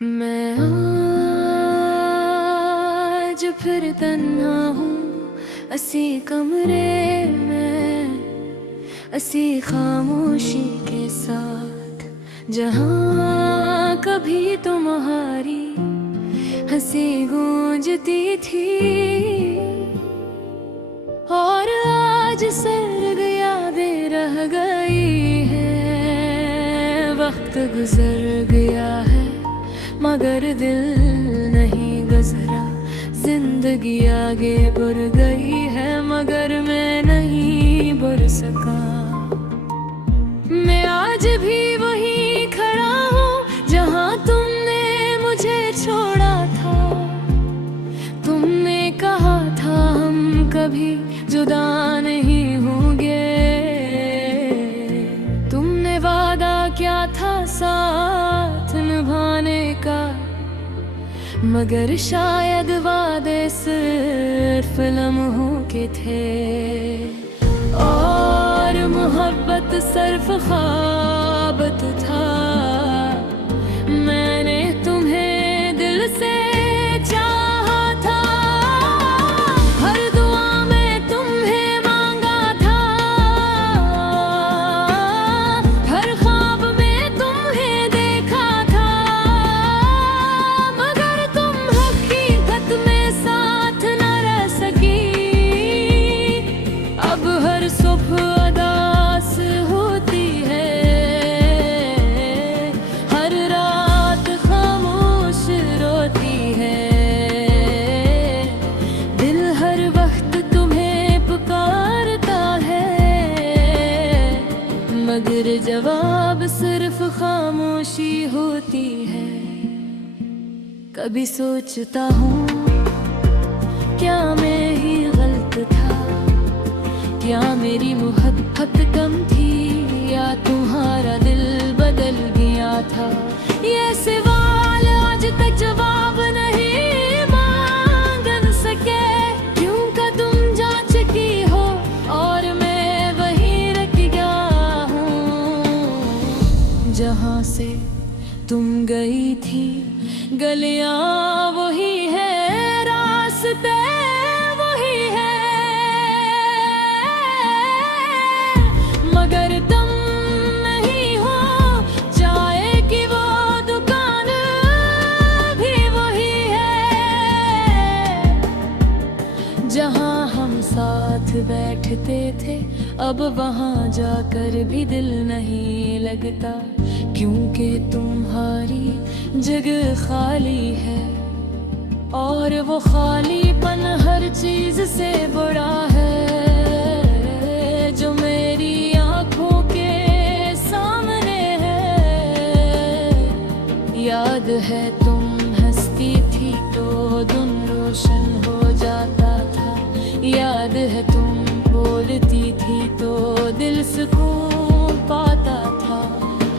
मैं आज फिर तन्हा हूँ असी कमरे में, असी खामोशी के साथ, जहाँ कभी तुम्हारी हंसी गूंजती थी। और आज सर्ग यादें रह गई है, वक्त गुजर गया है मगर दिल नहीं गुजरा। जिंदगी आगे बढ़ गई है मगर मैं नहीं बढ़ सका। मैं आज भी वहीं खड़ा हूँ जहाँ तुमने मुझे छोड़ा था। तुमने कहा था हम कभी जुदा नहीं होंगे, तुमने वादा किया था साथ निभाने का, मगर शायद वादे सिर्फ लम्हों के थे और मोहब्बत सिर्फ ख्वाब था। मैंने तुम्हें दिल से चाहा था, हर दुआ में तुम्हें मांगा था, हर ख्वाब में तुम्हें देखा था, मगर तुम हकीकत में साथ न रह सकी। अब हर सुबह उदास होती है, हर रात खामोश रोती है। दिल हर वक्त तुम्हें पुकारता है, मगर जवाब सिर्फ खामोशी होती है। कभी सोचता हूँ क्या मैं ही गलत था, क्या मेरी मोहब्बत कम थी, या तुम्हारा दिल बदल गया था। ये सवाल आज तक जवाब नहीं मांग सके, क्यों का तुम जा चुकी हो और मैं वहीं रह गया हूँ जहाँ से तुम गई थी। गलियां वही है, रास्ते वही है, मगर तुम नहीं हो। चाय की वो दुकान भी वही है, जहाँ हम साथ बैठते थे, अब वहाँ जाकर भी दिल नहीं लगता, क्योंकि तुम्हारी जगह खाली है। और वो खालीपन हर चीज से बड़ा है, जो मेरी आंखों के सामने है। याद है तुम हंसती थी तो दिन रोशन हो जाता था, याद है तुम बोलती थी तो दिल सुकून पाता था।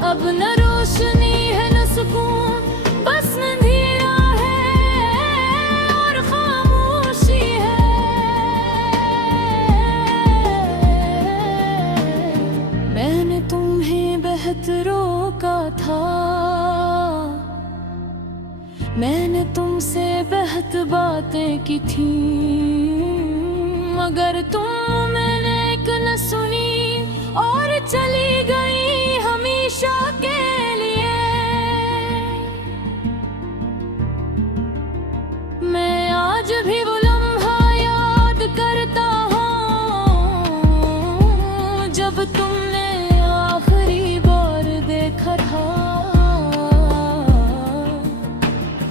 अब न रोशनी है न सुकून, बस अंधेरा है और खामोशी है। मैंने तुम्हें बहुत रोका था, मैंने तुमसे बहुत बातें की थी, मगर तुमने एक न सुनी और चली गई हमेशा के लिए। मैं आज भी वो लम्हा याद करता हूँ जब तुमने आखिरी बार देखा था।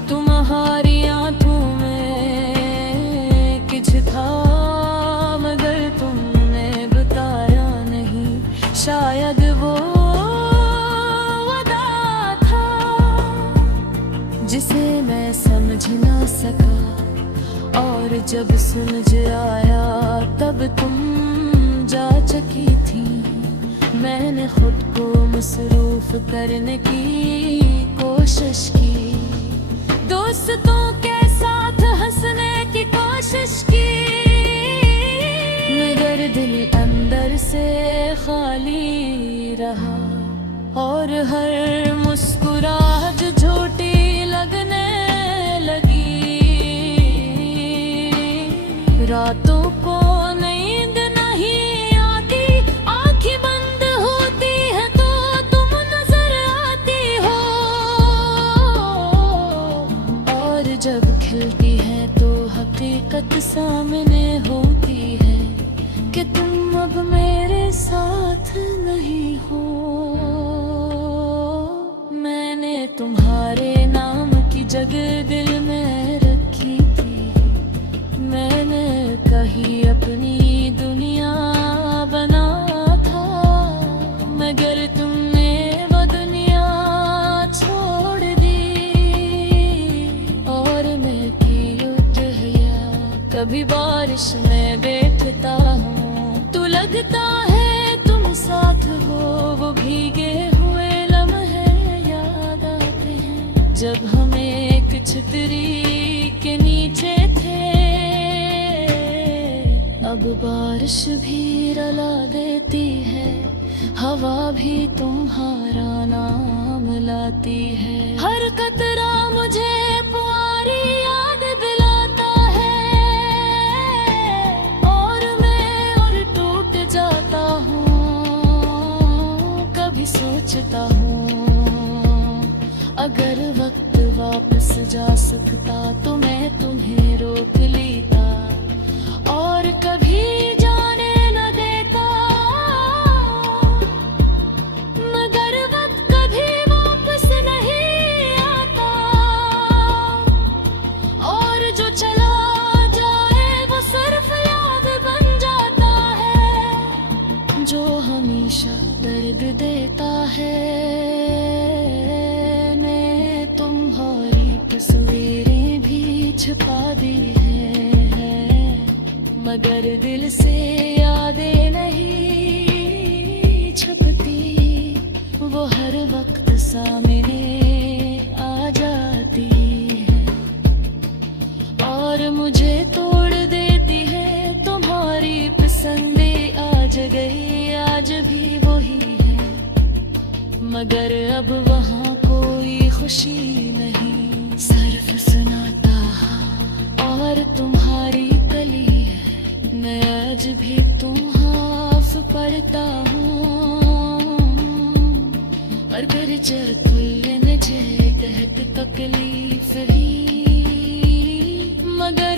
तुम्हारी आंखों में कुछ था मगर तुमने बताया नहीं, शायद वो वादा था जिसे मैं समझ ना सका। और जब सुलझ आया तब तुम जा चुकी थी। मैंने खुद को मसरूफ करने की कोशिश की, दोस्तों के साथ हंसने की कोशिश की, मगर दिल अंदर से खाली रहा। और हर मुस्कुराहट झूठी लग सामने होती है कि तुम अब मेरे साथ नहीं हो। मैंने तुम्हारे नाम की जगह दिल में रखी थी, मैंने कहीं अपनी दुनिया बना था, मगर तुमने वो दुनिया छोड़ दी। और मैं की उठया कभी बारिश में बैठता हूँ, तो लगता है तुम साथ हो। वो भीगे हुए लम्हे याद आते हैं जब हम एक छतरी के नीचे थे। अब बारिश भी रुला देती है, हवा भी तुम्हारा नाम लाती है। हर कतरा मुझे पुआरी याद दिलाता है, और मैं और टूट जाता हूँ। कभी सोचता हूँ अगर वक्त वापस जा सकता तो मैं तुम्हें रोक लेता और कभी जाने न देता, मगर वक्त कभी वापस नहीं आता। और जो चला जाए वो सिर्फ याद बन जाता है, जो हमेशा दर्द देता है। मैं तुम्हारी तस्वीरें भी छुपा दी हैं, मगर दिल से यादें नहीं छपती। वो हर वक्त सामने आ जाती है और मुझे तोड़ देती है। तुम्हारी पसंदे आज गई, आज भी वही है, मगर अब वहाँ कोई खुशी नहीं। सिर्फ सुनाता और तुम्हारी कली है, मैं आज भी तुम हाफ पढ़ता हूँ। और घर चल जे तहत तकलीफ ही, मगर